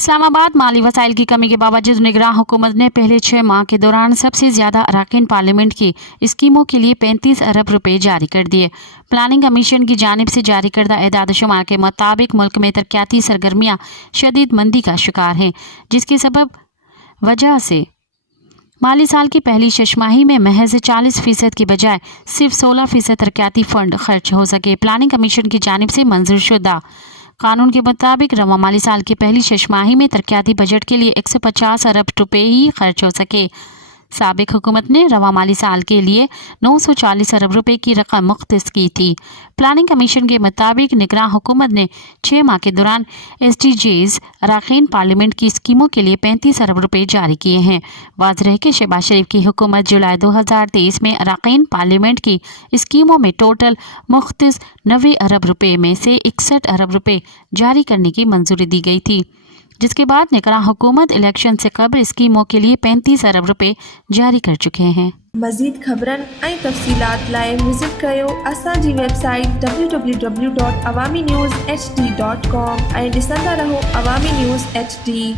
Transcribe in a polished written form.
इस्लामाबाद माली वसाइल की कमी के बावजूद निगरान हुकूमत ने पहले 6 माह के दौरान सबसे ज़्यादा अरकान पार्लियामेंट की स्कीमों के लिए 35 अरब रुपए जारी कर दिए। प्लानिंग कमीशन की जानिब से जारी करदा एदाद शुमार के मुताबिक मुल्क में तरक्याती सरगर्मियाँ शदीद मंदी का शिकार हैं, जिसके सबब वजह से माली साल की पहली छमाही में महज 40% की बजाय सिर्फ 16% तरक्याती फंड खर्च हो सके। प्लानिंग कमीशन की जानिब से मंजूर शुदा कानून के मुताबिक रवा माली साल की पहली छमाही में तरक्याती बजट के लिए 150 अरब रुपए ही खर्च हो सके। साबिक हुकूमत ने रवा माली साल के लिए 940 अरब रुपए की रकम मुख्तस की थी। प्लानिंग कमीशन के मुताबिक निगरान हुकूमत ने 6 माह के दौरान SDGs अरकान पार्लियामेंट की स्कीमों के लिए 35 अरब रुपए जारी किए हैं। वाज़ रहे कि शहबाज शरीफ की हुकूमत जुलाई 2023 में अरकान पार्लियामेंट की स्कीमों में टोटल मुख्तस 90 अरब रुपए में से 61 अरब रुपए जारी करने की मंजूरी दी गई थी, जिसके बाद निगरान हुकूमत इलेक्शन से कबल स्कीमों के लिए 35 अरब रुपए जारी कर चुके हैं। मज़ीद ख़बरन ऐं तफ़सीलात लाइ विज़िट कयो असांजी वेबसाइट www.awamiNewsHD.com ऐं ॾिसंदा रहो अवामी न्यूज़ HD।